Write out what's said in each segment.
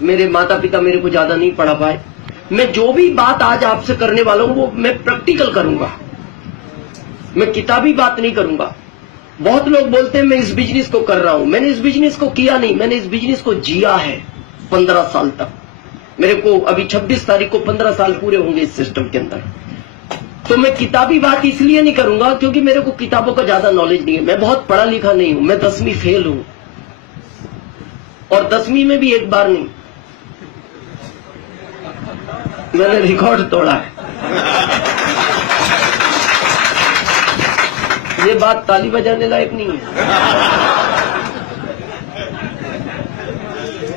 मेरे माता पिता मेरे को ज्यादा नहीं पढ़ा पाए। मैं जो भी बात आज आपसे करने वाला हूं वो मैं प्रैक्टिकल करूंगा, मैं किताबी बात नहीं करूंगा। बहुत लोग बोलते हैं मैं इस बिजनेस को कर रहा हूं, मैंने इस बिजनेस को किया नहीं, मैंने इस बिजनेस को जिया है 15 साल तक। मेरे को अभी 26 तारीख को 15 साल पूरे होंगे इस सिस्टम के अंदर। तो मैं किताबी बात इसलिए नहीं करूंगा क्योंकि मेरे को किताबों का ज्यादा नॉलेज नहीं है, मैं बहुत पढ़ा लिखा नहीं हूं, मैं 10वीं फेल हूं, और 10वीं में भी एक बार नहीं, मैंने रिकॉर्ड तोड़ा है। ये बात ताली बजाने लायक नहीं है।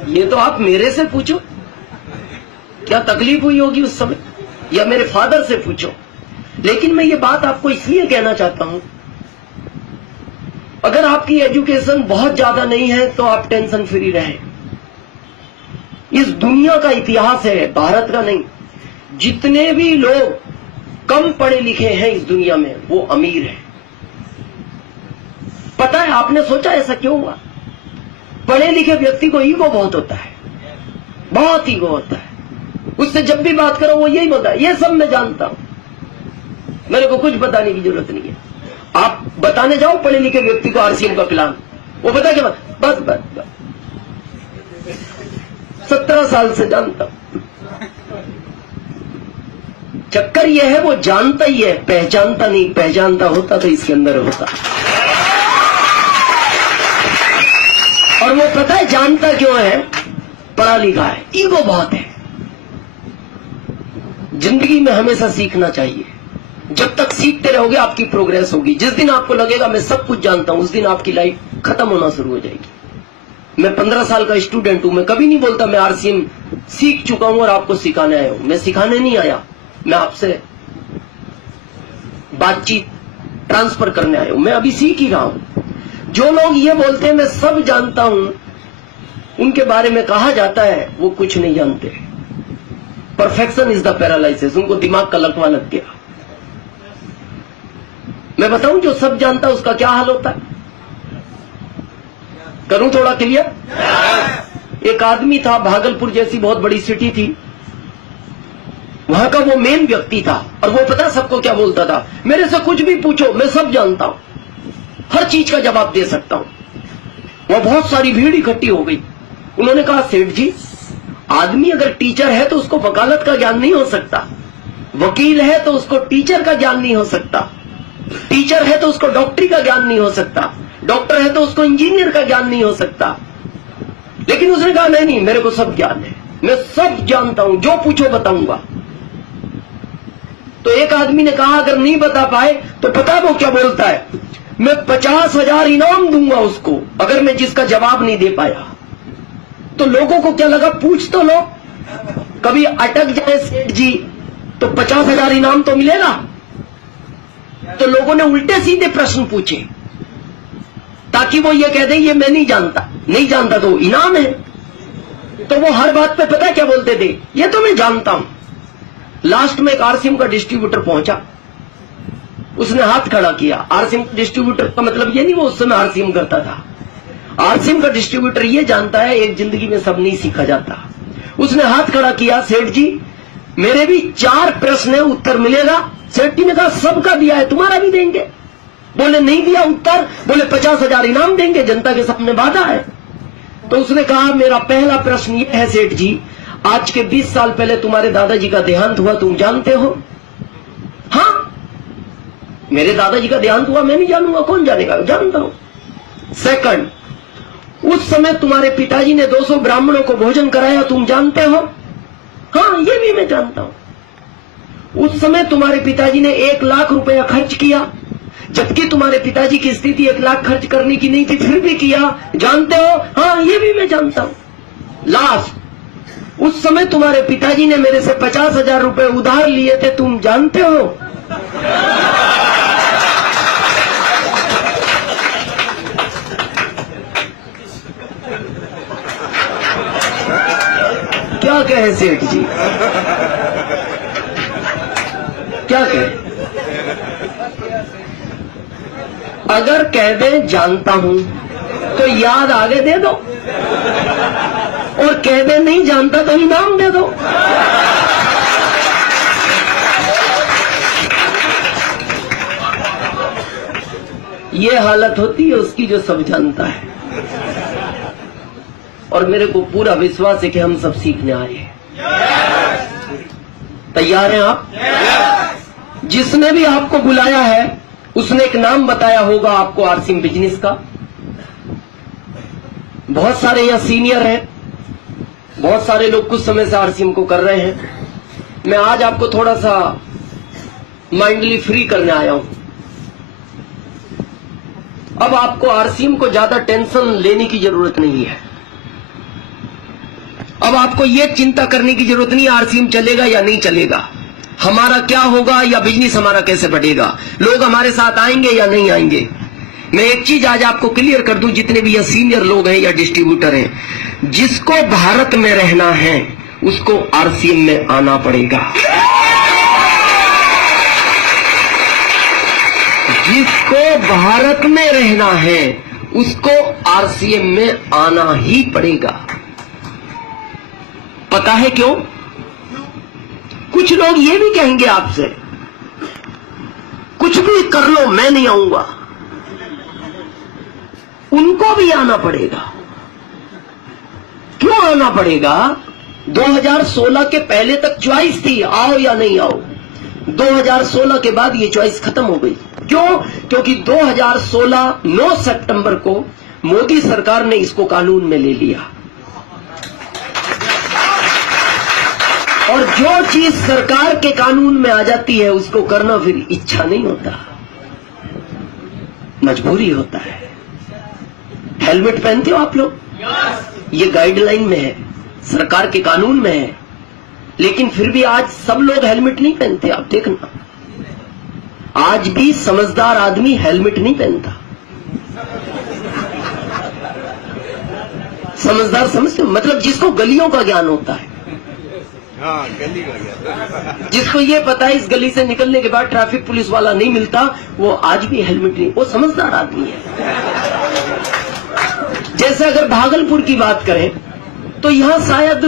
ये तो आप मेरे से पूछो क्या तकलीफ हुई होगी उस समय, या मेरे फादर से पूछो। लेकिन मैं ये बात आपको इसलिए कहना चाहता हूं, अगर आपकी एजुकेशन बहुत ज्यादा नहीं है तो आप टेंशन फ्री रहें। इस दुनिया का इतिहास है, भारत का नहीं। जितने भी लोग कम पढ़े लिखे हैं इस दुनिया में वो अमीर हैं। पता है, आपने सोचा ऐसा क्यों हुआ? पढ़े लिखे व्यक्ति को ईगो बहुत होता है, बहुत ईगो होता है। उससे जब भी बात करो वो यही बोलता है, ये सब मैं जानता हूं, मेरे को कुछ बताने की जरूरत नहीं है। आप बताने जाओ पढ़े लिखे व्यक्ति को आरसीएम का प्लान, वो बता के बस बस 17 साल से जानता हूं। चक्कर यह है वो जानता ही है, पहचानता नहीं। पहचानता होता तो इसके अंदर होता। और वो पता है जानता क्यों है? पढ़ा लिखा है, ईगो बहुत है। जिंदगी में हमेशा सीखना चाहिए। जब तक सीखते रहोगे आपकी प्रोग्रेस होगी। जिस दिन आपको लगेगा मैं सब कुछ जानता हूं, उस दिन आपकी लाइफ खत्म होना शुरू हो जाएगी। मैं 15 साल का स्टूडेंट हूं, मैं कभी नहीं बोलता मैं आरसीएम सीख चुका हूं और आपको सिखाने आया हूं। मैं सिखाने नहीं आया, मैं आपसे बातचीत ट्रांसफर करने आया हूं। मैं अभी सीख ही रहा हूं। जो लोग ये बोलते हैं मैं सब जानता हूं, उनके बारे में कहा जाता है वो कुछ नहीं जानते। परफेक्शन इज द पैरालिसिस, उनको दिमाग का लकवा लग गया। मैं बताऊं जो सब जानता है उसका क्या हाल होता है? करूं थोड़ा क्लियर? एक आदमी था, भागलपुर जैसी बहुत बड़ी सिटी थी, वहां का वो मेन व्यक्ति था। और वो पता सबको क्या बोलता था? मेरे से कुछ भी पूछो, मैं सब जानता हूं, हर चीज का जवाब दे सकता हूं। वहां बहुत सारी भीड़ इकट्ठी हो गई। उन्होंने कहा सेठ जी, आदमी अगर टीचर है तो उसको वकालत का ज्ञान नहीं हो सकता, वकील है तो उसको टीचर का ज्ञान नहीं हो सकता, टीचर है तो उसको डॉक्टरी का ज्ञान नहीं हो सकता, डॉक्टर है तो उसको इंजीनियर का ज्ञान नहीं हो सकता। लेकिन उसने कहा नहीं, मेरे को सब ज्ञान है, मैं सब जानता हूं, जो पूछो बताऊंगा। तो एक आदमी ने कहा अगर नहीं बता पाए तो पता वो क्या बोलता है? मैं 50,000 इनाम दूंगा उसको अगर मैं जिसका जवाब नहीं दे पाया। तो लोगों को क्या लगा, पूछ तो लो, कभी अटक जाए सेठ जी तो 50,000 इनाम तो मिलेगा। तो लोगों ने उल्टे सीधे प्रश्न पूछे ताकि वो ये कह दे ये मैं नहीं जानता, नहीं जानता तो इनाम है। तो वो हर बात पे पता क्या बोलते थे? ये तो मैं जानता हूं। लास्ट में एक आरसीएम का डिस्ट्रीब्यूटर पहुंचा, उसने हाथ खड़ा किया। आरसीएम डिस्ट्रीब्यूटर का मतलब ये नहीं वो उस समय आरसीएम करता था। आरसीएम का डिस्ट्रीब्यूटर ये जानता है एक जिंदगी में सब नहीं सीखा जाता। उसने हाथ खड़ा किया, सेठ जी मेरे भी 4 प्रश्न है, उत्तर मिलेगा? सेठ जी ने कहा सबका दिया है, तुम्हारा भी देंगे। बोले नहीं दिया उत्तर? बोले 50,000 इनाम देंगे, जनता के सामने वादा है। तो उसने कहा मेरा पहला प्रश्न ये है सेठ जी, आज के 20 साल पहले तुम्हारे दादाजी का देहांत हुआ, तुम जानते हो? हाँ, मेरे दादाजी का देहांत हुआ, मैं नहीं जानूंगा, कौन जानेगा? जानता हूं। सेकंड, उस समय तुम्हारे पिताजी ने 200 ब्राह्मणों को भोजन कराया, तुम जानते हो? हाँ, ये भी मैं जानता हूं। उस समय तुम्हारे पिताजी ने 1 लाख रुपया खर्च किया, जबकि तुम्हारे पिताजी की स्थिति 1 लाख खर्च करने की नहीं थी, फिर भी किया, जानते हो? हाँ, ये भी मैं जानता हूं। लास्ट, उस समय तुम्हारे पिताजी ने मेरे से 50,000 रुपए उधार लिए थे, तुम जानते हो? क्या कहे सेठ जी, क्या कहे? अगर कह दे जानता हूं तो याद आगे दे दो। और कह दे नहीं जानता तो इनाम दे दो। ये हालत होती है उसकी जो सब जानता है। और मेरे को पूरा विश्वास है कि हम सब सीखने आए हैं। तैयार हैं आप? जिसने भी आपको बुलाया है उसने एक नाम बताया होगा आपको आरसीएम बिजनेस का। बहुत सारे यहाँ सीनियर हैं, बहुत सारे लोग कुछ समय से आरसीएम को कर रहे हैं। मैं आज आपको थोड़ा सा माइंडली फ्री करने आया हूं। अब आपको आरसीएम को ज्यादा टेंशन लेने की जरूरत नहीं है। अब आपको ये चिंता करने की जरूरत नहीं आरसीएम चलेगा या नहीं चलेगा, हमारा क्या होगा या बिजनेस हमारा कैसे बढ़ेगा, लोग हमारे साथ आएंगे या नहीं आएंगे। मैं एक चीज आज आपको क्लियर कर दूं, जितने भी यहाँ सीनियर लोग हैं या डिस्ट्रीब्यूटर हैं, जिसको भारत में रहना है उसको आरसीएम में आना पड़ेगा। जिसको भारत में रहना है उसको आरसीएम में आना ही पड़ेगा। पता है क्यों? कुछ लोग ये भी कहेंगे आपसे, कुछ भी कर लो मैं नहीं आऊंगा। उनको भी आना पड़ेगा। क्यों आना पड़ेगा? 2016 के पहले तक चॉइस थी, आओ या नहीं आओ। 2016 के बाद ये चॉइस खत्म हो गई। क्यों? क्योंकि 2016 9 सितंबर को मोदी सरकार ने इसको कानून में ले लिया। और जो चीज सरकार के कानून में आ जाती है उसको करना फिर इच्छा नहीं होता, मजबूरी होता है। हेलमेट पहनते हो आप लोग? ये गाइडलाइन में है, सरकार के कानून में है, लेकिन फिर भी आज सब लोग हेलमेट नहीं पहनते। आप देखना, आज भी समझदार आदमी हेलमेट नहीं पहनता। समझदार समझते हो? मतलब जिसको गलियों का ज्ञान होता है, हाँ, गली का ज्ञान, जिसको ये पता है इस गली से निकलने के बाद ट्रैफिक पुलिस वाला नहीं मिलता, वो आज भी हेलमेट नहीं, वो समझदार आदमी है। जैसे अगर भागलपुर की बात करें तो यहां शायद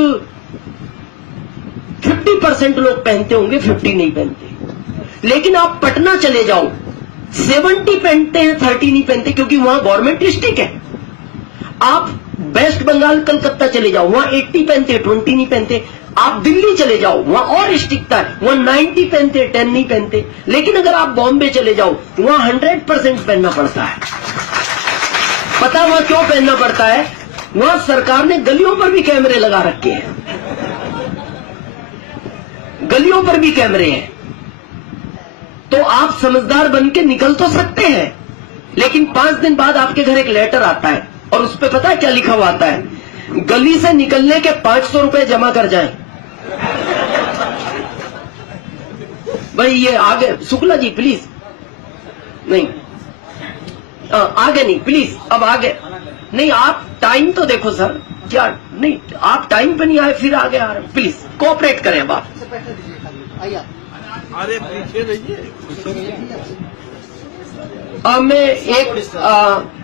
50% लोग पहनते होंगे, 50 नहीं पहनते। लेकिन आप पटना चले जाओ, 70 पहनते हैं, 30 नहीं पहनते, क्योंकि वहां गवर्नमेंट स्ट्रिक्ट है। आप वेस्ट बंगाल कलकत्ता चले जाओ, वहां 80 पहनते हैं, 20 नहीं पहनते। आप दिल्ली चले जाओ, वहां और स्ट्रिक्ट है, वहां 90 पहनते हैं, 10 नहीं पहनते। लेकिन अगर आप बॉम्बे चले जाओ, वहां 100% पहनना पड़ता है। पता वहां क्यों पहनना पड़ता है? वहां सरकार ने गलियों पर भी कैमरे लगा रखे हैं, गलियों पर भी कैमरे हैं। तो आप समझदार बन के निकल तो सकते हैं, लेकिन 5 दिन बाद आपके घर एक लेटर आता है और उस पर पता है क्या लिखा हुआ आता है? गली से निकलने के 500 रुपए जमा कर जाएं। भाई ये आगे, शुक्ला जी प्लीज, नहीं आगे नहीं प्लीज, अब आगे नहीं। आप टाइम तो देखो सर, क्या नहीं आप टाइम पे नहीं आए फिर आगे आ रहे, प्लीज कोऑपरेट करें। अब आप अरे पीछे रहिए। मैं एक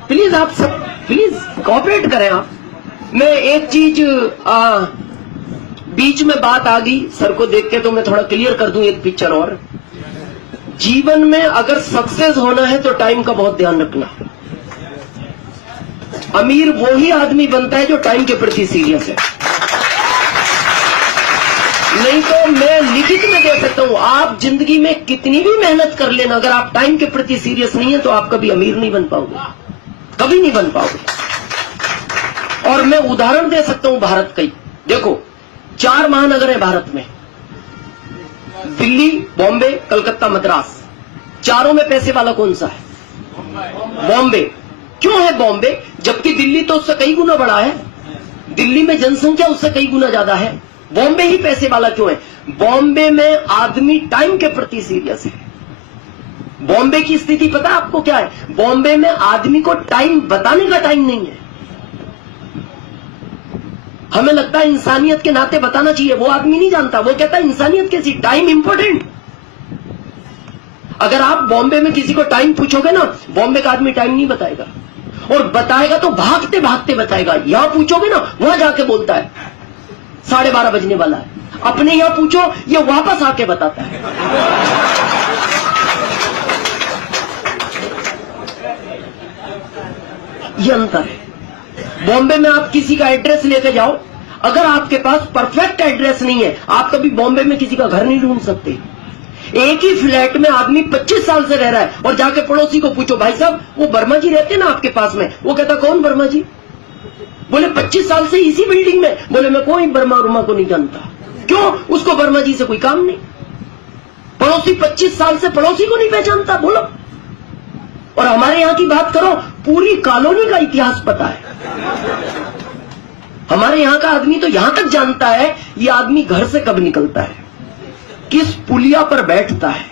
प्लीज आप सब प्लीज कोऑपरेट करें। आप मैं एक चीज बीच में बात आ गई सर को देख के, तो मैं थोड़ा क्लियर कर दूं एक पिक्चर। और जीवन में अगर सक्सेस होना है तो टाइम का बहुत ध्यान रखना। अमीर वो ही आदमी बनता है जो टाइम के प्रति सीरियस है। नहीं तो मैं लिखित में दे सकता हूं, आप जिंदगी में कितनी भी मेहनत कर लेना, अगर आप टाइम के प्रति सीरियस नहीं है तो आप कभी अमीर नहीं बन पाओगे, कभी नहीं बन पाओगे। और मैं उदाहरण दे सकता हूं भारत का ही। देखो 4 महानगर है भारत में, दिल्ली, बॉम्बे, कलकत्ता, मद्रास। चारों में पैसे वाला कौन सा है? बॉम्बे। क्यों है बॉम्बे? जबकि दिल्ली तो उससे कई गुना बड़ा है, दिल्ली में जनसंख्या उससे कई गुना ज्यादा है। बॉम्बे ही पैसे वाला क्यों है? बॉम्बे में आदमी टाइम के प्रति सीरियस है। बॉम्बे की स्थिति पता है आपको क्या है? बॉम्बे में आदमी को टाइम बताने का टाइम नहीं है। हमें लगता है इंसानियत के नाते बताना चाहिए, वो आदमी नहीं जानता, वो कहता है इंसानियत कैसी, टाइम इंपॉर्टेंट। अगर आप बॉम्बे में किसी को टाइम पूछोगे ना, बॉम्बे का आदमी टाइम नहीं बताएगा। और बताएगा तो भागते भागते बताएगा। यहां पूछोगे ना, वहां जाके बोलता है 12:30 बजने वाला है। अपने यहां पूछो, ये वापस आके बताता है। ये अंतर है। बॉम्बे में आप किसी का एड्रेस लेके जाओ, अगर आपके पास परफेक्ट एड्रेस नहीं है, आप कभी बॉम्बे में किसी का घर नहीं ढूंढ सकते। एक ही फ्लैट में आदमी 25 साल से रह रहा है और जाके पड़ोसी को पूछो, भाई साहब वो वर्मा जी रहते ना आपके पास में? वो कहता कौन वर्मा जी? बोले 25 साल से इसी बिल्डिंग में। बोले मैं कोई वर्मा को नहीं जानता। क्यों? उसको वर्मा जी से कोई काम नहीं। पड़ोसी 25 साल से पड़ोसी को नहीं पहचानता। बोलो। और हमारे यहां की बात करो, पूरी कॉलोनी का इतिहास पता है। हमारे यहां का आदमी तो यहां तक जानता है ये आदमी घर से कब निकलता है, किस पुलिया पर बैठता है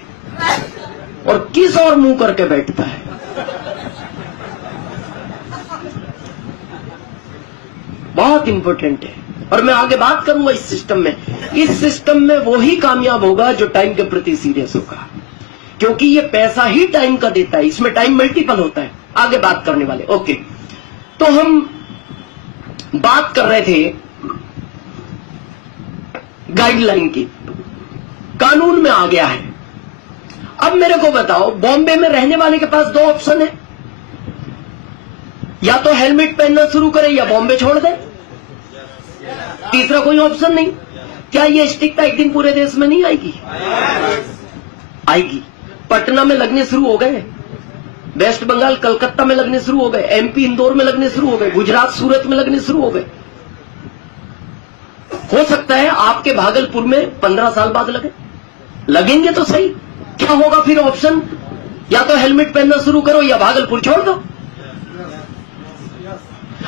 और किस और मुंह करके बैठता है। बहुत इंपॉर्टेंट है। और मैं आगे बात करूंगा इस सिस्टम में। इस सिस्टम में वो ही कामयाब होगा जो टाइम के प्रति सीरियस होगा, क्योंकि ये पैसा ही टाइम का देता है। इसमें टाइम मल्टीपल होता है। आगे बात करने वाले। ओके, तो हम बात कर रहे थे गाइडलाइन की। कानून में आ गया है। अब मेरे को बताओ, बॉम्बे में रहने वाले के पास दो ऑप्शन है, या तो हेलमेट पहनना शुरू करे या बॉम्बे छोड़ दे। तीसरा कोई ऑप्शन नहीं। क्या ये स्टिकता एक दिन पूरे देश में नहीं आएगी? आएगी। पटना में लगने शुरू हो गए, वेस्ट बंगाल कलकत्ता में लगने शुरू हो गए, एमपी इंदौर में लगने शुरू हो गए, गुजरात सूरत में लगने शुरू हो गए। हो सकता है आपके भागलपुर में 15 साल बाद लगे। लगेंगे तो सही। क्या होगा फिर ऑप्शन? या तो हेलमेट पहनना शुरू करो या भागलपुर छोड़ दो।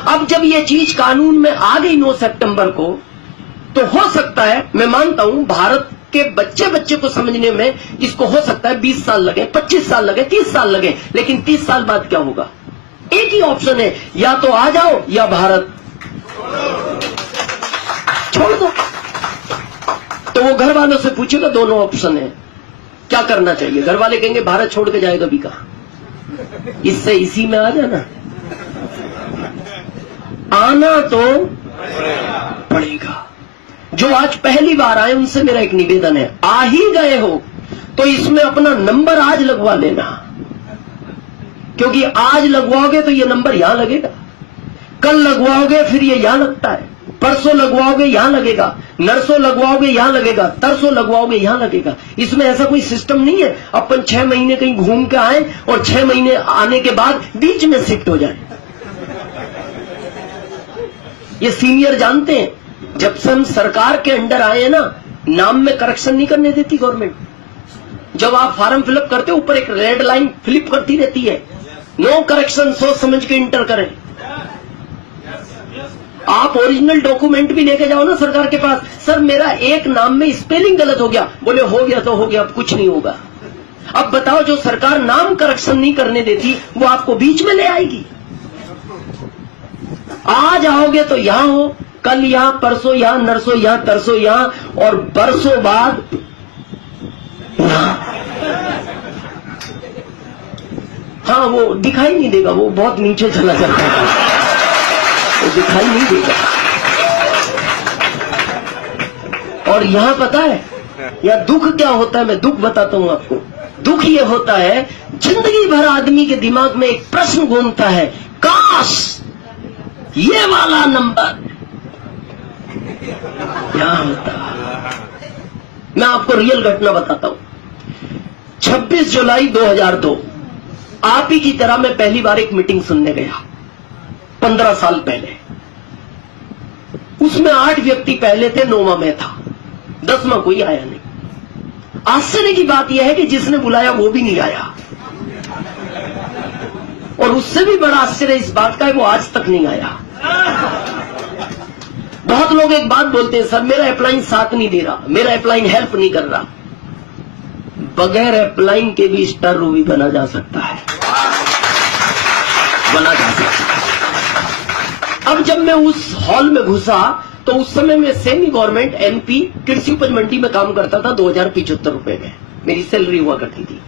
अब जब ये चीज कानून में आ गई 9 सितंबर को, तो हो सकता है, मैं मानता हूं भारत के बच्चे को समझने में इसको हो सकता है 20 साल लगे, 25 साल लगे, 30 साल लगे। लेकिन 30 साल बाद क्या होगा? एक ही ऑप्शन है, या तो आ जाओ या भारत छोड़ दो। तो वो घर वालों से पूछेगा, दोनों ऑप्शन है, क्या करना चाहिए? घर वाले कहेंगे भारत छोड़ के जाएगा भी कहां, इससे इसी में आ जाना। आना तो पड़ेगा। जो आज पहली बार आए उनसे मेरा एक निवेदन है, आ ही गए हो तो इसमें अपना नंबर आज लगवा लेना, क्योंकि आज लगवाओगे तो ये नंबर यहां लगेगा, कल लगवाओगे फिर ये यहां लगता है, परसों लगवाओगे यहां लगेगा, नरसों लगवाओगे यहां लगेगा, तरसों लगवाओगे यहां लगेगा। इसमें ऐसा कोई सिस्टम नहीं है अपन 6 महीने कहीं घूम के आए और 6 महीने आने के बाद बीच में शिफ्ट हो जाए। ये सीनियर जानते हैं, जब से हम सरकार के अंडर आए हैं ना, नाम में करेक्शन नहीं करने देती गवर्नमेंट। जब आप फॉर्म फिलअप करते हो ऊपर एक रेड लाइन फ्लिप करती रहती है, नो करेक्शन, सोच समझ के इंटर करें। आप ओरिजिनल डॉक्यूमेंट भी लेके जाओ ना सरकार के पास, सर मेरा एक नाम में स्पेलिंग गलत हो गया, बोले हो गया तो हो गया, अब कुछ नहीं होगा। अब बताओ, जो सरकार नाम करेक्शन नहीं करने देती वो आपको बीच में ले आएगी। आज आओगे तो यहां हो, कल यहां, परसों यहां, नरसों यहां, तरसों यहां, और बरसों बाद यहां। हाँ, वो दिखाई नहीं देगा, वो बहुत नीचे चला जाता है, वो दिखाई नहीं देगा। और यहां पता है या दुख क्या होता है? मैं दुख बताता हूं आपको। दुख ये होता है, जिंदगी भर आदमी के दिमाग में एक प्रश्न घूमता है, काश ये वाला नंबर क्या होता। मैं आपको रियल घटना बताता हूं। 26 जुलाई 2002 आप ही की तरह मैं पहली बार एक मीटिंग सुनने गया 15 साल पहले। उसमें 8 व्यक्ति पहले थे, 9वां मैं था, 10वां कोई आया नहीं। आश्चर्य की बात यह है कि जिसने बुलाया वो भी नहीं आया, और उससे भी बड़ा आश्चर्य इस बात का है वो आज तक नहीं आया। बहुत लोग एक बात बोलते हैं, सर मेरा अपलाइन साथ नहीं दे रहा, मेरा अपलाइन हेल्प नहीं कर रहा। बगैर अपलाइन के भी स्टार रूबी बना जा सकता है, बना जा सकता है। अब जब मैं उस हॉल में घुसा तो उस समय मैं सेमी गवर्नमेंट एमपी कृषि उपज मंडी में काम करता था, 2075 रुपए में मेरी सैलरी हुआ करती थी।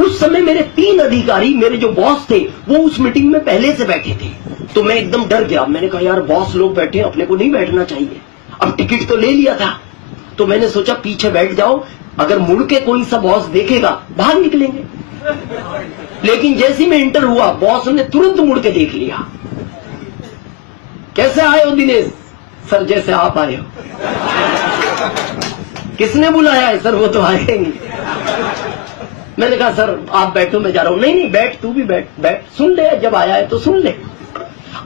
उस समय मेरे 3 अधिकारी, मेरे जो बॉस थे, वो उस मीटिंग में पहले से बैठे थे। तो मैं एकदम डर गया। मैंने कहा यार बॉस लोग बैठे, अपने को नहीं बैठना चाहिए। अब टिकट तो ले लिया था, तो मैंने सोचा पीछे बैठ जाओ, अगर मुड़ के कोई सा बॉस देखेगा बाहर निकलेंगे। लेकिन जैसे मैं इंटर हुआ, बॉस ने तुरंत मुड़ के देख लिया। कैसे आए हो दिनेश? सर जैसे आप आए हो। किसने बुलाया है? सर वो तो आएंगे। मैंने कहा सर आप बैठो, मैं जा रहा हूं। नहीं नहीं बैठ, तू भी बैठ, बैठ, सुन ले, जब आया है तो सुन ले।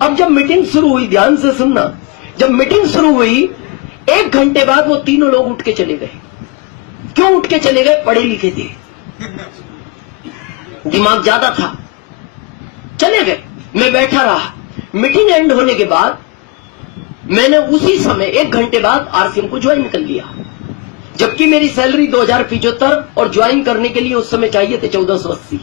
अब जब मीटिंग शुरू हुई, ध्यान से सुनना, जब मीटिंग शुरू हुई 1 घंटे बाद वो तीनों लोग उठ के चले गए। क्यों उठ के चले गए? पढ़े लिखे थे, दिमाग ज्यादा था, चले गए। मैं बैठा रहा। मीटिंग एंड होने के बाद मैंने उसी समय 1 घंटे बाद आरसीएम को ज्वाइन कर लिया, जबकि मेरी सैलरी 2075 और ज्वाइन करने के लिए उस समय चाहिए थे 1480।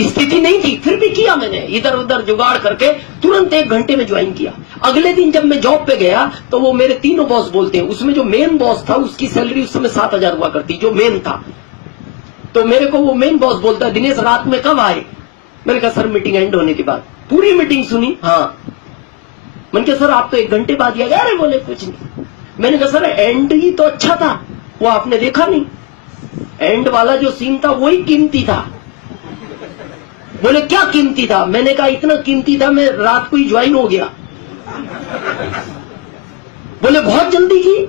स्थिति नहीं थी, फिर भी किया मैंने, इधर उधर जुगाड़ करके तुरंत 1 घंटे में ज्वाइन किया। अगले दिन जब मैं जॉब पे गया तो वो मेरे तीनों बॉस बोलते हैं, उसमें जो मेन बॉस था उसकी सैलरी उस समय 7000 हुआ करती, जो मेन था। तो मेरे को वो मेन बॉस बोलता है दिनेश रात में कब आए? मैंने कहा सर मीटिंग एंड होने के बाद। पूरी मीटिंग सुनी? हाँ। मैंने कहा सर आप तो 1 घंटे बाद ही आ गए। अरे बोले कुछ नहीं। मैंने कहा सर एंड ही तो अच्छा था, वो आपने देखा नहीं? एंड वाला जो सीन था वही कीमती था। बोले क्या कीमती था? मैंने कहा इतना कीमती था मैं रात को ही ज्वाइन हो गया। बोले बहुत जल्दी की?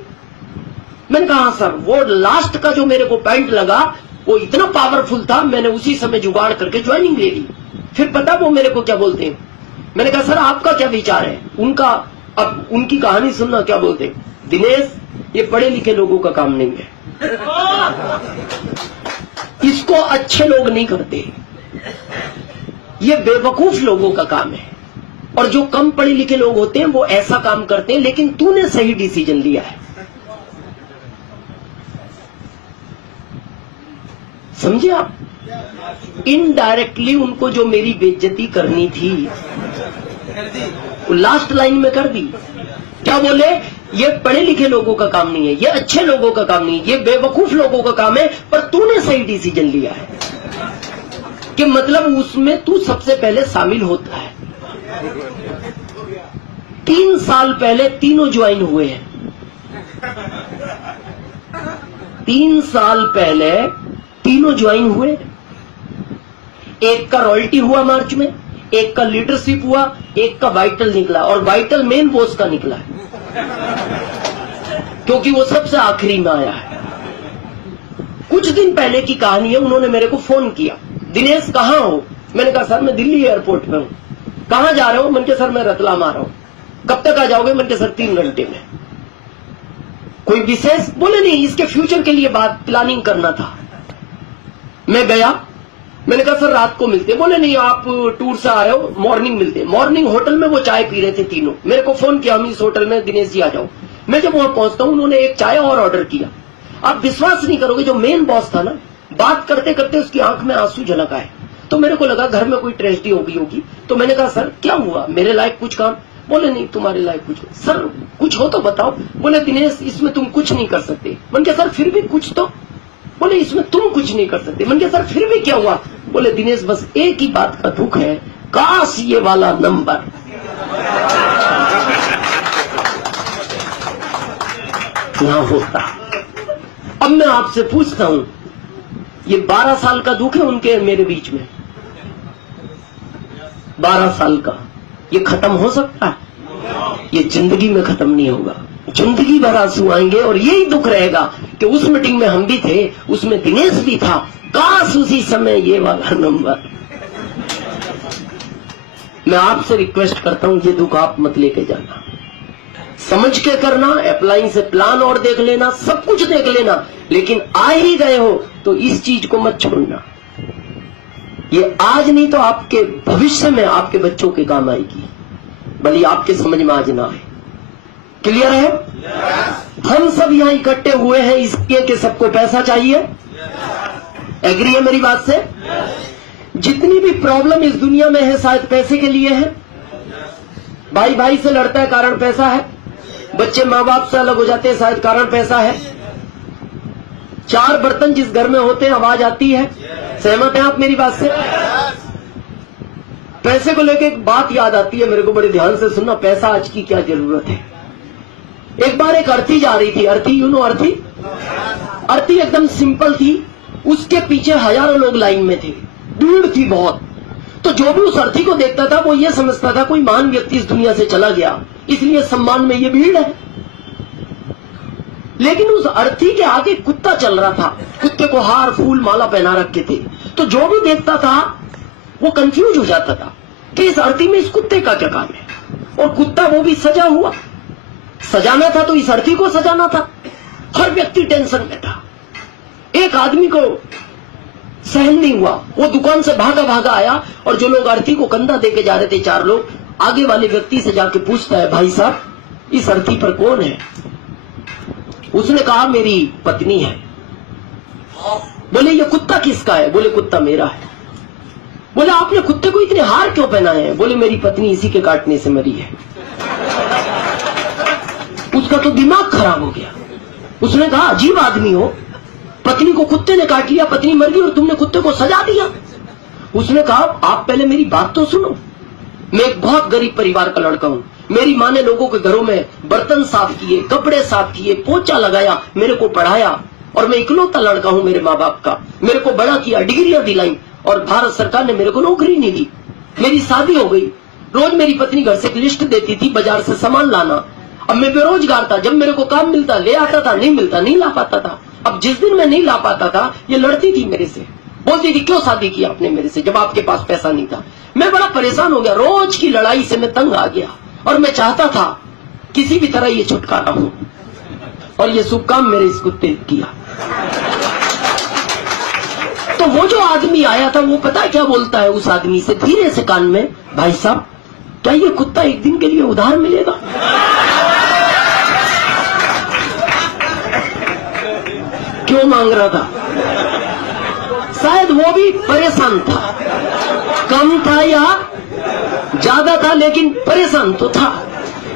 मैंने कहा हाँ सर, वो लास्ट का जो मेरे को पॉइंट लगा वो इतना पावरफुल था, मैंने उसी समय जुगाड़ करके ज्वाइनिंग ले ली। फिर पता वो मेरे को क्या बोलते हैं? मैंने कहा सर आपका क्या विचार है? उनका, अब उनकी कहानी सुनना, क्या बोलते हैं, दिनेश ये पढ़े लिखे लोगों का काम नहीं है, इसको अच्छे लोग नहीं करते, ये बेवकूफ लोगों का काम है। और जो कम पढ़े लिखे लोग होते हैं वो ऐसा काम करते हैं, लेकिन तूने सही डिसीजन लिया है। समझे आप? इनडायरेक्टली उनको जो मेरी बेइज्जती करनी थी वो लास्ट लाइन में कर दी। क्या बोले? ये पढ़े लिखे लोगों का काम नहीं है, ये अच्छे लोगों का काम नहीं है, ये बेवकूफ लोगों का काम है, पर तूने सही डिसीजन लिया है। कि मतलब उसमें तू सबसे पहले शामिल होता है। 3 साल पहले तीनों ज्वाइन हुए हैं। 3 साल पहले तीनों ज्वाइन हुए। एक का रॉयल्टी हुआ मार्च में, एक का लीडरशिप हुआ, एक का वाइटल निकला, और वाइटल मेन बॉस का निकला है क्योंकि वो सबसे आखिरी में आया है। कुछ दिन पहले की कहानी है, उन्होंने मेरे को फोन किया, दिनेश कहाँ हो? मैंने कहा सर मैं दिल्ली एयरपोर्ट में हूँ। कहाँ जा रहे हो? मैंने कहा सर मैं रतलाम आ रहा हूँ। कब तक आ जाओगे? मैंने कहा सर 3 घंटे में। कोई विशेष? बोले नहीं, इसके फ्यूचर के लिए बात प्लानिंग करना था। मैं गया, मैंने कहा सर रात को मिलते। बोले नहीं आप टूर से आ रहे हो, मॉर्निंग मिलते। मॉर्निंग होटल में वो चाय पी रहे थे तीनों। मेरे को फोन किया हम इस होटल में, दिनेश जी आ जाओ। मैं जब वहां पहुंचता हूं, उन्होंने एक चाय और ऑर्डर किया। आप विश्वास नहीं करोगे, जो मेन बॉस था ना, बात करते करते उसकी आंख में आंसू झलक आए। तो मेरे को लगा घर में कोई ट्रेजेडी हो गई होगी। तो मैंने कहा सर क्या हुआ? मेरे लायक कुछ काम? बोले नहीं तुम्हारे लायक कुछ। सर कुछ हो तो बताओ। बोले दिनेश इसमें तुम कुछ नहीं कर सकते। मैंने कहा सर फिर भी कुछ तो। बोले इसमें तुम कुछ नहीं कर सकते। मैंने कहा सर फिर भी क्या हुआ? बोले दिनेश बस एक ही बात का दुख है, काश ये वाला नंबर ना होता। अब मैं आपसे पूछता हूं, ये 12 साल का दुख है उनके मेरे बीच में, 12 साल का, ये खत्म हो सकता है? ये जिंदगी में खत्म नहीं होगा। जिंदगी भर आंसू आएंगे और यही दुख रहेगा कि उस मीटिंग में हम भी थे, उसमें दिनेश भी था, काश उसी समय ये वाला नंबर। मैं आपसे रिक्वेस्ट करता हूं, ये दुख आप मत लेके जाना, समझ के करना, अप्लाई से प्लान और देख लेना, सब कुछ देख लेना, लेकिन आ ही गए हो तो इस चीज को मत छोड़ना। ये आज नहीं तो आपके भविष्य में आपके बच्चों के काम आएगी, भले आपके समझ में आज ना आए। क्लियर है? हम सब यहां इकट्ठे हुए हैं इसलिए कि सबको पैसा चाहिए। एग्री है मेरी बात से? जितनी भी प्रॉब्लम इस दुनिया में है शायद पैसे के लिए है। भाई भाई से लड़ता है, कारण पैसा है। बच्चे माँ बाप से अलग हो जाते हैं, शायद कारण पैसा है। 4 बर्तन जिस घर में होते हैं आवाज आती है, सहमत हैं आप मेरी बात से? पैसे को लेकर एक बात याद आती है मेरे को, बड़े ध्यान से सुनना, पैसा आज की क्या जरूरत है। एक बार एक अर्थी जा रही थी, अर्थी यू नो अर्थी, अर्थी एकदम सिंपल थी, उसके पीछे हजारों लोग लाइन में थे, भीड़ थी बहुत। तो जो भी उस अर्थी को देखता था वो ये समझता था कोई महान व्यक्ति इस दुनिया से चला गया, इसलिए सम्मान में ये भीड़ है। लेकिन उस अर्थी के आगे कुत्ता चल रहा था, कुत्ते को हार फूल माला पहना रखे थे, तो जो भी देखता था वो कंफ्यूज हो जाता था कि इस अर्थी में इस कुत्ते का क्या काम है। और कुत्ता वो भी सजा हुआ, सजाना था तो इस अर्थी को सजाना था। हर व्यक्ति टेंशन में था। एक आदमी को सहन नहीं हुआ, वो दुकान से भागा भागा आया और जो लोग अर्थी को कंधा देके जा रहे थे, 4 लोग, आगे वाले व्यक्ति से जाके पूछता है, भाई साहब इस अर्थी पर कौन है? उसने कहा मेरी पत्नी है। बोले ये कुत्ता किसका है? बोले कुत्ता मेरा है। बोले आपने कुत्ते को इतने हार क्यों पहनाए हैं? बोले मेरी पत्नी इसी के काटने से मरी है। उसका तो दिमाग खराब हो गया। उसने कहा अजीब आदमी हो, पत्नी को कुत्ते ने काट लिया, पत्नी मर गई और तुमने कुत्ते को सजा दिया। उसने कहा आप पहले मेरी बात तो सुनो, मैं एक बहुत गरीब परिवार का लड़का हूं। मेरी माँ ने लोगों के घरों में बर्तन साफ किए, कपड़े साफ किए, पोछा लगाया, मेरे को पढ़ाया, और मैं इकलौता लड़का हूं मेरे माँ बाप का। मेरे को बड़ा किया, डिग्रियां दिलाई, और भारत सरकार ने मेरे को नौकरी नहीं दी। मेरी शादी हो गई। रोज मेरी पत्नी घर से एक लिस्ट देती थी बाजार से सामान लाना। अब मैं बेरोजगार था, जब मेरे को काम मिलता ले आता था, नहीं मिलता नहीं ला पाता था। अब जिस दिन मैं नहीं ला पाता था ये लड़ती थी मेरे से, बोलती थी क्यों शादी की आपने मेरे से जब आपके पास पैसा नहीं था। मैं बड़ा परेशान हो गया, रोज की लड़ाई से मैं तंग आ गया और मैं चाहता था किसी भी तरह ये छुटकारा हो, और ये शुभ काम मेरे इस कुत्ते ने किया। तो वो जो आदमी आया था वो पता क्या बोलता है उस आदमी से धीरे से कान में, भाई साहब क्या ये कुत्ता एक दिन के लिए उधार मिलेगा? क्यों मांग रहा था? शायद वो भी परेशान था, कम था या ज्यादा था, लेकिन परेशान तो था।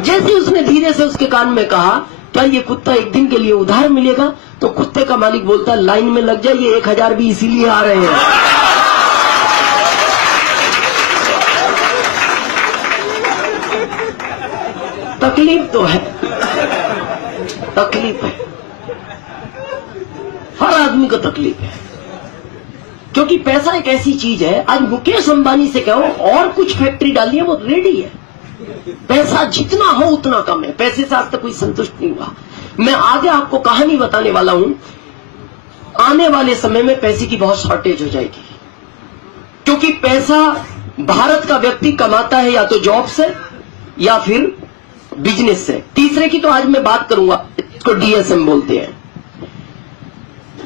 जैसे उसने धीरे से उसके कान में कहा क्या ये कुत्ता एक दिन के लिए उधार मिलेगा, तो कुत्ते का मालिक बोलता है लाइन में लग जाए, ये 1000 भी इसीलिए आ रहे हैं। तकलीफ तो है, तकलीफ है, हर आदमी को तकलीफ है, क्योंकि पैसा एक ऐसी चीज है। आज मुकेश अंबानी से कहो और कुछ फैक्ट्री डालिए वो रेडी है। पैसा जितना हो उतना कम है, पैसे से आज तक कोई संतुष्ट नहीं हुआ। मैं आगे आपको कहानी बताने वाला हूं, आने वाले समय में पैसे की बहुत शॉर्टेज हो जाएगी, क्योंकि पैसा भारत का व्यक्ति कमाता है या तो जॉब से या फिर बिजनेस से। तीसरे की तो आज मैं बात करूंगा, इसको डीएसएम बोलते हैं।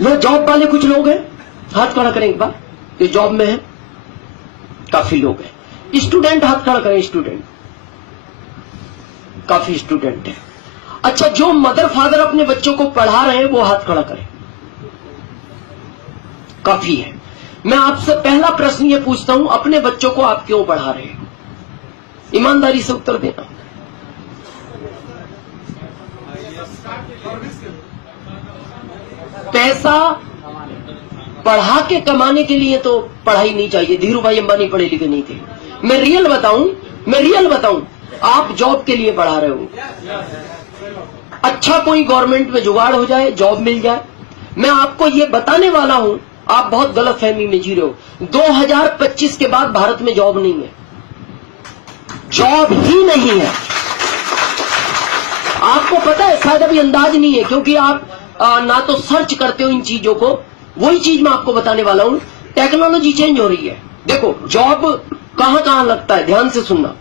यह जॉब वाले कुछ लोग हैं, हाथ खड़ा करें एक बार, ये जॉब में है, काफी लोग हैं। स्टूडेंट हाथ खड़ा करें, स्टूडेंट, काफी स्टूडेंट है। अच्छा, जो मदर फादर अपने बच्चों को पढ़ा रहे हैं वो हाथ खड़ा करें, काफी है। मैं आपसे पहला प्रश्न ये पूछता हूं, अपने बच्चों को आप क्यों पढ़ा रहे हैं? ईमानदारी से उत्तर देना। पैसा पढ़ा के कमाने के लिए तो पढ़ाई नहीं चाहिए। धीरू भाई अंबानी पढ़े लिखे नहीं थे। मैं रियल बताऊं, आप जॉब के लिए पढ़ा रहे हो। अच्छा कोई गवर्नमेंट में जुगाड़ हो जाए, जॉब मिल जाए। मैं आपको ये बताने वाला हूं, आप बहुत गलत फहमी में जी रहे हो। 2025 के बाद भारत में जॉब नहीं है, जॉब ही नहीं है। आपको पता है, शायद अभी अंदाज नहीं है, क्योंकि आप ना तो सर्च करते हो इन चीजों को। वही चीज मैं आपको बताने वाला हूं, टेक्नोलॉजी चेंज हो रही है। देखो जॉब कहां कहां लगता है, ध्यान से सुनना।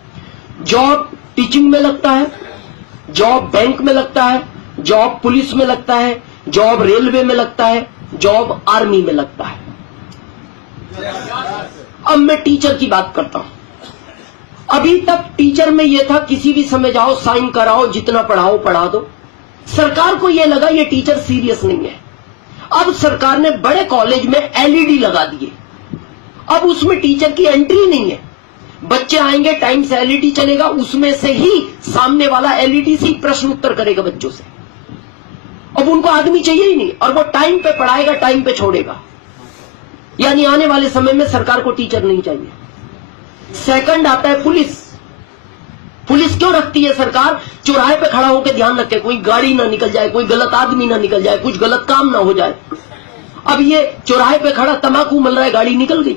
जॉब टीचिंग में लगता है, जॉब बैंक में लगता है, जॉब पुलिस में लगता है, जॉब रेलवे में लगता है, जॉब आर्मी में लगता है। अब मैं टीचर की बात करता हूं। अभी तक टीचर में यह था किसी भी समय जाओ, साइन कराओ, जितना पढ़ाओ पढ़ा दो। सरकार को यह लगा ये टीचर सीरियस नहीं है। अब सरकार ने बड़े कॉलेज में एलईडी लगा दिए। अब उसमें टीचर की एंट्री नहीं है। बच्चे आएंगे, टाइम से एलईडी चलेगा, उसमें से ही सामने वाला एलईडी से ही प्रश्न उत्तर करेगा बच्चों से। अब उनको आदमी चाहिए ही नहीं, और वो टाइम पे पढ़ाएगा, टाइम पे छोड़ेगा। यानी आने वाले समय में सरकार को टीचर नहीं चाहिए। सेकंड आता है पुलिस। पुलिस क्यों रखती है सरकार? चौराहे पे खड़ा होकर ध्यान रखे कोई गाड़ी ना निकल जाए, कोई गलत आदमी ना निकल जाए, कुछ गलत काम ना हो जाए। अब ये चौराहे पे खड़ा तंबाकू मल रहा है, गाड़ी निकल गई।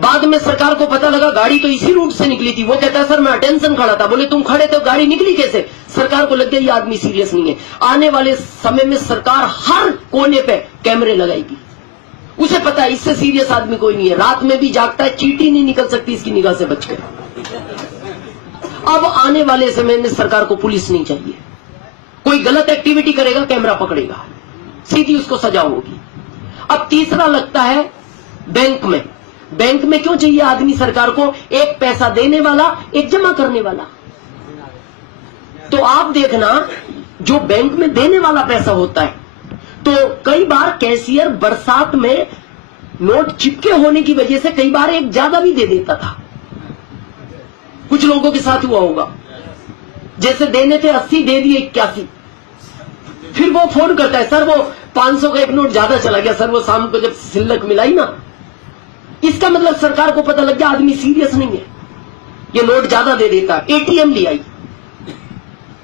बाद में सरकार को पता लगा गाड़ी तो इसी रूट से निकली थी। वो कहता है सर मैं अटेंशन खड़ा था। बोले तुम खड़े थे, गाड़ी निकली कैसे? सरकार को लग गया ये आदमी सीरियस नहीं है। आने वाले समय में सरकार हर कोने पे कैमरे लगाएगी। उसे पता है इससे सीरियस आदमी कोई नहीं है, रात में भी जागता है, चींटी नहीं निकल सकती इसकी निगाह से बचकर। अब आने वाले समय में सरकार को पुलिस नहीं चाहिए। कोई गलत एक्टिविटी करेगा कैमरा पकड़ेगा, सीधी उसको सजा होगी। अब तीसरा लगता है बैंक में। बैंक में क्यों चाहिए आदमी सरकार को? एक पैसा देने वाला, एक जमा करने वाला। तो आप देखना जो बैंक में देने वाला पैसा होता है, तो कई बार कैशियर बरसात में नोट चिपके होने की वजह से कई बार एक ज्यादा भी दे देता था। कुछ लोगों के साथ हुआ होगा, जैसे देने थे 80 दे दिए 81। फिर वो फोन करता है सर वो 500 का एक नोट ज्यादा चला गया सर, वो शाम को जब सिल्लक मिलाई ना। इसका मतलब सरकार को पता लग गया आदमी सीरियस नहीं है, ये नोट ज्यादा दे देता। एटीएम ले आई,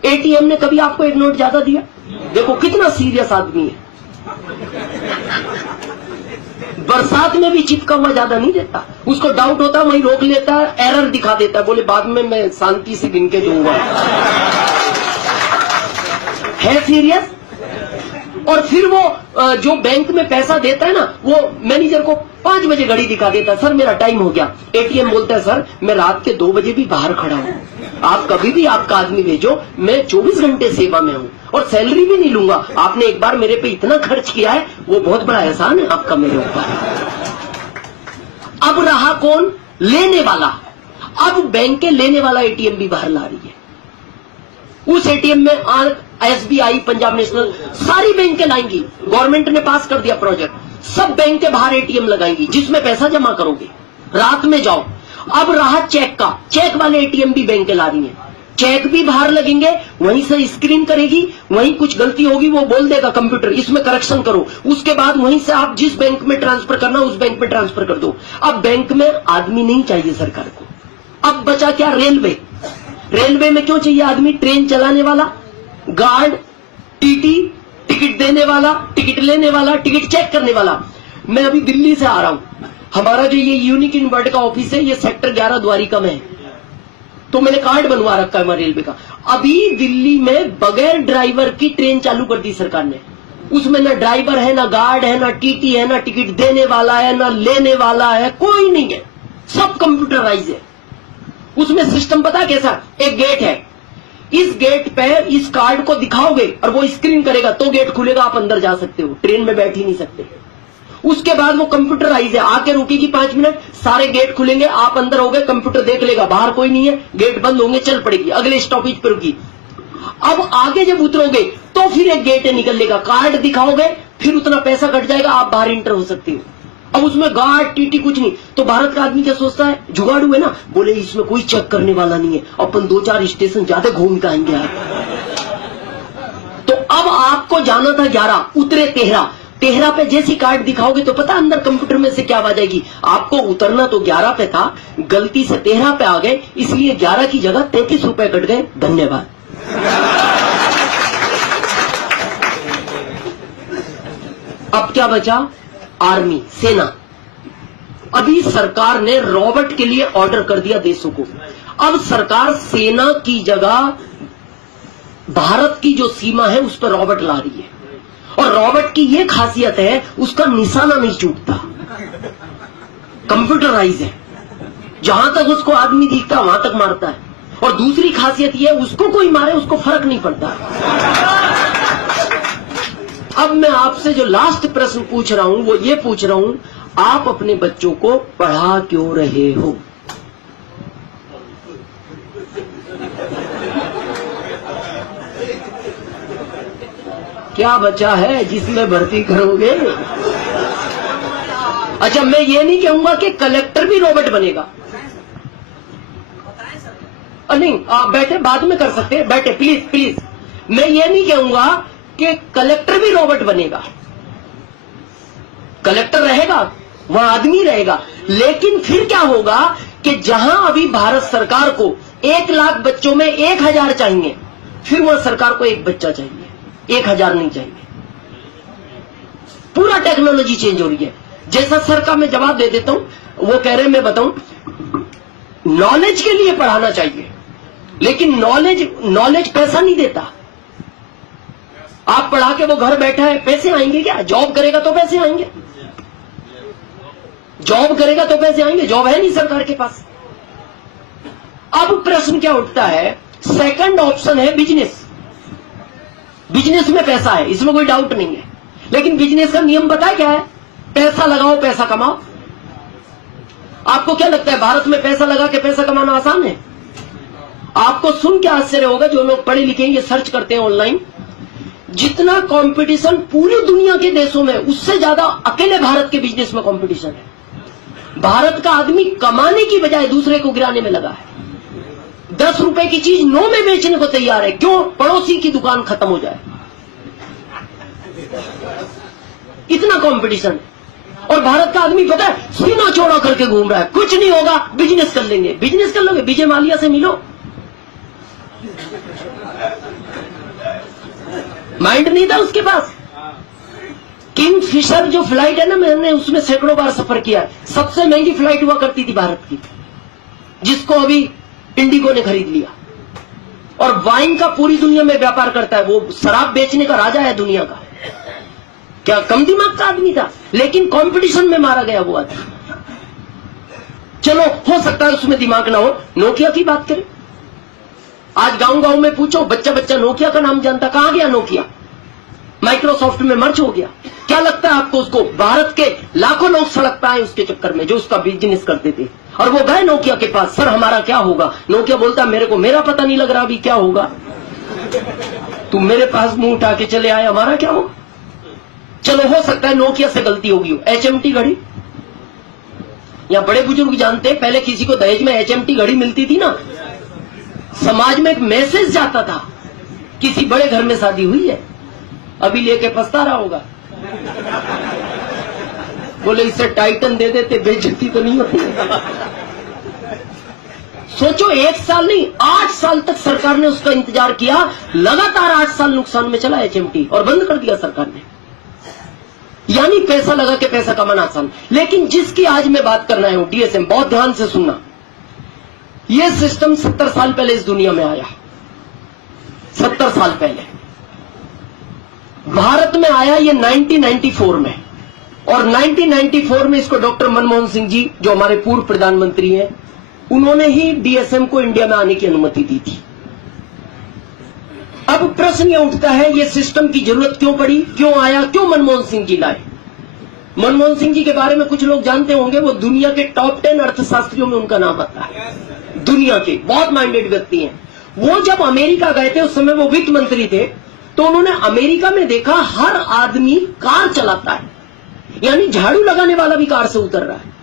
एटीएम ने कभी आपको एक नोट ज्यादा दिया? देखो कितना सीरियस आदमी है। बरसात में भी चिपका हुआ ज्यादा नहीं देता, उसको डाउट होता है वहीं रोक लेता है, एरर दिखा देता है, बोले बाद में मैं शांति से गिन के दूंगा। है सीरियस। और फिर वो जो बैंक में पैसा देता है ना, वो मैनेजर को 5 बजे घड़ी दिखा देता है, सर मेरा टाइम हो गया। एटीएम बोलता है सर मैं रात के 2 बजे भी बाहर खड़ा हूं, आप कभी भी आपका आदमी भेजो, मैं 24 घंटे सेवा में हूं और सैलरी भी नहीं लूंगा। आपने एक बार मेरे पे इतना खर्च किया है, वो बहुत बड़ा एहसान है आपका मेरे ऊपर। अब रहा कौन? लेने वाला। अब बैंक के लेने वाला एटीएम भी बाहर ला रही है। उस एटीएम में एसबीआई, पंजाब नेशनल, सारी बैंकें लाएंगी। गवर्नमेंट ने पास कर दिया प्रोजेक्ट, सब बैंक के बाहर एटीएम लगाएंगी जिसमें पैसा जमा करोगे, रात में जाओ। अब रहा चेक का, चेक वाले एटीएम भी बैंकें ला रही हैं, चेक भी बाहर लगेंगे, वहीं से स्क्रीन करेगी, वहीं कुछ गलती होगी वो बोल देगा कंप्यूटर इसमें करेक्शन करो, उसके बाद वहीं से आप जिस बैंक में ट्रांसफर करना उस बैंक में ट्रांसफर कर दो। अब बैंक में आदमी नहीं चाहिए सरकार को। अब बचा क्या? रेलवे। रेलवे में क्यों चाहिए आदमी? ट्रेन चलाने वाला, गार्ड, टीटी, टिकट देने वाला, टिकट लेने वाला, टिकट चेक करने वाला। मैं अभी दिल्ली से आ रहा हूं, हमारा जो ये यूनिक इन वर्ल्ड का ऑफिस है ये सेक्टर 11 द्वारिका में है, तो मैंने कार्ड बनवा रखा है हमारे रेलवे का। अभी दिल्ली में बगैर ड्राइवर की ट्रेन चालू कर दी सरकार ने। उसमें ना ड्राइवर है, ना गार्ड है, ना टीटी है, ना टिकट देने वाला है, ना लेने वाला है, कोई नहीं है, सब कंप्यूटराइज है। उसमें सिस्टम पता कैसा? एक गेट है, इस गेट पे इस कार्ड को दिखाओगे और वो स्क्रीन करेगा तो गेट खुलेगा, आप अंदर जा सकते हो, ट्रेन में बैठ ही नहीं सकते। उसके बाद वो कंप्यूटराइज है, आके रुकेगी 5 मिनट, सारे गेट खुलेंगे, आप अंदर हो गए, कंप्यूटर देख लेगा बाहर कोई नहीं है, गेट बंद होंगे, चल पड़ेगी, अगले स्टॉपेज पर रुकी। अब आगे जब उतरोगे तो फिर एक गेट निकलेगा, कार्ड दिखाओगे, फिर उतना पैसा कट जाएगा, आप बाहर इंटर हो सकते हो। अब उसमें गार्ड टीटी कुछ नहीं। तो भारत का आदमी क्या सोचता है? जुगाड़ू है ना, बोले इसमें कोई चेक करने वाला नहीं है, अपन 2-4 स्टेशन ज्यादा घूम के आएंगे यार। तो अब आपको जाना था 11, उतरे 13 पे जैसी कार्ड दिखाओगे तो पता अंदर कंप्यूटर में से क्या आवाज आएगी? आपको उतरना तो 11 पे था, गलती से 13 पे आ गए, इसलिए 11 की जगह 33 रुपए कट गए। धन्यवाद। अब क्या बचा? आर्मी, सेना। अभी सरकार ने रॉबर्ट के लिए ऑर्डर कर दिया देशों को। अब सरकार सेना की जगह भारत की जो सीमा है उस पर रॉबर्ट ला रही है, और रॉबर्ट की यह खासियत है उसका निशाना नहीं चूकता, कंप्यूटराइज है, जहां तक उसको आदमी दिखता वहां तक मारता है। और दूसरी खासियत यह है उसको कोई मारे उसको फर्क नहीं पड़ता। अब मैं आपसे जो लास्ट प्रश्न पूछ रहा हूं वो ये पूछ रहा हूं, आप अपने बच्चों को पढ़ा क्यों रहे हो? क्या बचा है जिसमें भर्ती करोगे? अच्छा, मैं ये नहीं कहूंगा कि कलेक्टर भी रोबोट बनेगा। नहीं, आप बैठे, बाद में कर सकते हैं, बैठे प्लीज। मैं ये नहीं कहूंगा कि कलेक्टर भी रोबोट बनेगा, कलेक्टर रहेगा, वहां आदमी रहेगा, लेकिन फिर क्या होगा कि जहां अभी भारत सरकार को 1 लाख बच्चों में 1000 चाहिए, फिर वहां सरकार को 1 बच्चा चाहिए, 1000 नहीं चाहिए। पूरा टेक्नोलॉजी चेंज हो रही है। जैसा सर का मैं जवाब दे देता हूं, वो कह रहे हैं मैं बताऊं, नॉलेज के लिए पढ़ाना चाहिए, लेकिन नॉलेज पैसा नहीं देता। आप पढ़ा के वो घर बैठा है, पैसे आएंगे क्या? जॉब करेगा तो पैसे आएंगे, जॉब करेगा तो पैसे आएंगे, जॉब है नहीं सरकार के पास। अब प्रश्न क्या उठता है, सेकंड ऑप्शन है बिजनेस। बिजनेस में पैसा है, इसमें कोई डाउट नहीं है, लेकिन बिजनेस का नियम पता है क्या है? पैसा लगाओ पैसा कमाओ। आपको क्या लगता है भारत में पैसा लगा के पैसा कमाना आसान है? आपको सुन के आश्चर्य होगा, जो लोग पढ़े लिखे ये सर्च करते हैं ऑनलाइन, जितना कंपटीशन पूरी दुनिया के देशों में, उससे ज्यादा अकेले भारत के बिजनेस में कंपटीशन है। भारत का आदमी कमाने की बजाय दूसरे को गिराने में लगा है। 10 रुपए की चीज 9 में बेचने को तैयार है, क्यों? पड़ोसी की दुकान खत्म हो जाए, इतना कंपटीशन है। और भारत का आदमी पता है सीना चौड़ा करके घूम रहा है, कुछ नहीं होगा, बिजनेस कर लेंगे। बिजनेस कर लोगे, विजय माल्या से मिलो, माइंड नहीं था उसके पास। किंग फिशर जो फ्लाइट है ना, मैंने उसमें सैकड़ों बार सफर किया है, सबसे महंगी फ्लाइट हुआ करती थी भारत की, जिसको अभी इंडिगो ने खरीद लिया। और वाइन का पूरी दुनिया में व्यापार करता है, वो शराब बेचने का राजा है दुनिया का। क्या कम दिमाग का आदमी था? लेकिन कंपटीशन में मारा गया वो आदमी। चलो, हो सकता है उसमें दिमाग ना हो। नोकिया की बात करें, आज गांव गांव में पूछो, बच्चा बच्चा नोकिया का नाम जानता। कहां गया नोकिया? माइक्रोसॉफ्ट में मर्ज हो गया। क्या लगता है आपको उसको? भारत के लाखों लोग सड़क पे आए उसके चक्कर में, जो उसका बिजनेस करते थे। और वो गए नोकिया के पास, सर हमारा क्या होगा? नोकिया बोलता मेरे को मेरा पता नहीं लग रहा अभी क्या होगा, तुम मेरे पास मुंह उठा के चले आए, हमारा क्या होगा? चलो, हो सकता है नोकिया से गलती होगी हो। HMT घड़ी, या बड़े बुजुर्ग जानते हैं, पहले किसी को दहेज में HMT घड़ी मिलती थी ना, समाज में एक मैसेज जाता था, किसी बड़े घर में शादी हुई है, अभी लेके पछता रहा होगा, बोले इससे टाइटन दे देते, बेइज्जती तो नहीं होती। सोचो, 1 साल नहीं 8 साल तक सरकार ने उसका इंतजार किया, लगातार 8 साल नुकसान में चला HMT, और बंद कर दिया सरकार ने। यानी पैसा लगा के पैसा कमाना आसान। लेकिन जिसकी आज मैं बात करना है वो DSM, बहुत ध्यान से सुनना। यह सिस्टम 70 साल पहले इस दुनिया में आया, 70 साल पहले भारत में आया ये 1994 में। और 1994 में इसको डॉक्टर मनमोहन सिंह जी, जो हमारे पूर्व प्रधानमंत्री हैं, उन्होंने ही DSM को इंडिया में आने की अनुमति दी थी। अब प्रश्न यह उठता है, ये सिस्टम की जरूरत क्यों पड़ी, क्यों आया, क्यों मनमोहन सिंह जी लाए? मनमोहन सिंह जी के बारे में कुछ लोग जानते होंगे, वो दुनिया के टॉप 10 अर्थशास्त्रियों में उनका नाम आता है। दुनिया के बहुत माइंडेड व्यक्ति हैं। वो जब अमेरिका गए थे, उस समय वो वित्त मंत्री थे, तो उन्होंने अमेरिका में देखा हर आदमी कार चलाता है, यानी झाड़ू लगाने वाला भी कार से उतर रहा है।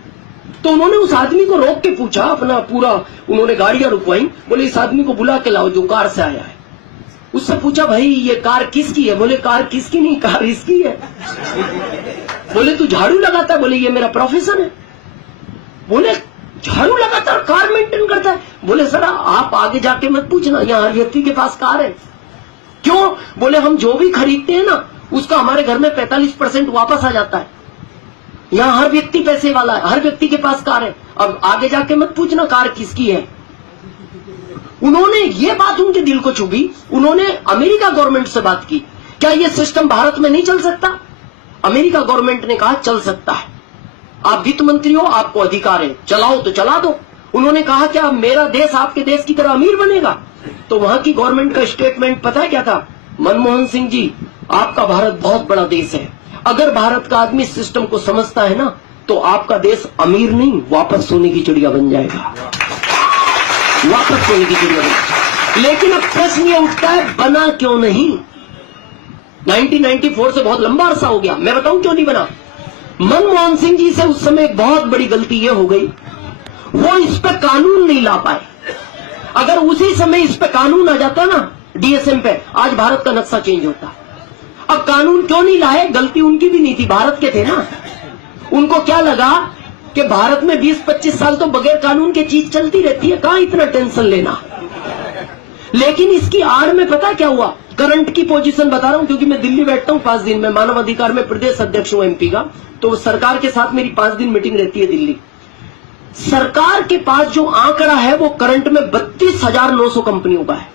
तो उन्होंने उस आदमी को रोक के पूछा, अपना पूरा उन्होंने गाड़ियां रुकवाई, बोले इस आदमी को बुला के लाओ जो कार से आया है। उससे पूछा, भाई ये कार किसकी है? बोले कार किसकी नहीं, कार इसकी है। बोले तू झाड़ू लगाता है? बोले ये मेरा प्रोफेशन है। बोले झाड़ू लगातार कार मेंटेन करता है? बोले सर आप आगे जाके मत पूछना, यहाँ हर व्यक्ति के पास कार है। क्यों? बोले हम जो भी खरीदते हैं ना, उसका हमारे घर में 45% वापस आ जाता है। यहाँ हर व्यक्ति पैसे वाला है, हर व्यक्ति के पास कार है। अब आगे जाके मत पूछना कार किसकी है। उन्होंने ये बात उनके दिल को छुई। उन्होंने अमेरिका गवर्नमेंट से बात की, क्या ये सिस्टम भारत में नहीं चल सकता? अमेरिका गवर्नमेंट ने कहा चल सकता है, आप वित्त मंत्री हो, आपको अधिकार है, चलाओ तो चला दो। उन्होंने कहा क्या मेरा देश आपके देश की तरह अमीर बनेगा? तो वहां की गवर्नमेंट का स्टेटमेंट पता है क्या था? मनमोहन सिंह जी, आपका भारत बहुत बड़ा देश है, अगर भारत का आदमी सिस्टम को समझता है ना, तो आपका देश अमीर नहीं, वापस सोने की चिड़िया बन जाएगा, वापस सोने की चिड़िया बन। लेकिन अब प्रश्न ये उठता है, बना क्यों नहीं? 1994 से बहुत लंबा अरसा हो गया। मैं बताऊं क्यों नहीं बना। मनमोहन सिंह जी से उस समय एक बहुत बड़ी गलती ये हो गई, वो इस पे कानून नहीं ला पाए। अगर उसी समय इस पे कानून आ जाता ना DSM पे, आज भारत का नक्शा चेंज होता। अब कानून क्यों नहीं लाए? गलती उनकी भी नहीं थी, भारत के थे ना। उनको क्या लगा कि भारत में 20-25 साल तो बगैर कानून के चीज चलती रहती है, कहां इतना टेंशन लेना। लेकिन इसकी आड़ में पता क्या हुआ, करंट की पोजीशन बता रहा हूं, क्योंकि मैं दिल्ली बैठता हूं 5 दिन में, मानव अधिकार में प्रदेश अध्यक्ष हूं एमपी का, तो सरकार के साथ मेरी 5 दिन मीटिंग रहती है दिल्ली। सरकार के पास जो आंकड़ा है वो करंट में 32,900 कंपनियों का है।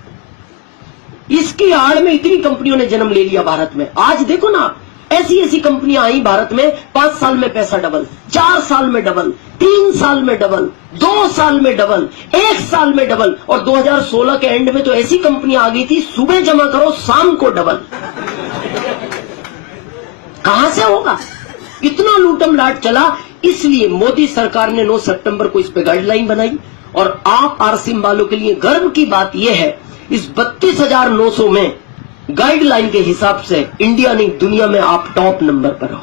इसकी आड़ में इतनी कंपनियों ने जन्म ले लिया भारत में। आज देखो ना, ऐसी ऐसी कंपनियां आई भारत में, 5 साल में पैसा डबल, 4 साल में डबल, 3 साल में डबल, 2 साल में डबल, 1 साल में डबल, और 2016 के एंड में तो ऐसी कंपनियां आ गई थी, सुबह जमा करो शाम को डबल। कहां से होगा? इतना लूटम लाट चला। इसलिए मोदी सरकार ने 9 सितंबर को इस पे गाइडलाइन बनाई, और आप आरसीएम वालों के लिए गर्व की बात यह है, इस 32,900 में गाइडलाइन के हिसाब से इंडिया नहीं दुनिया में आप टॉप नंबर पर हो।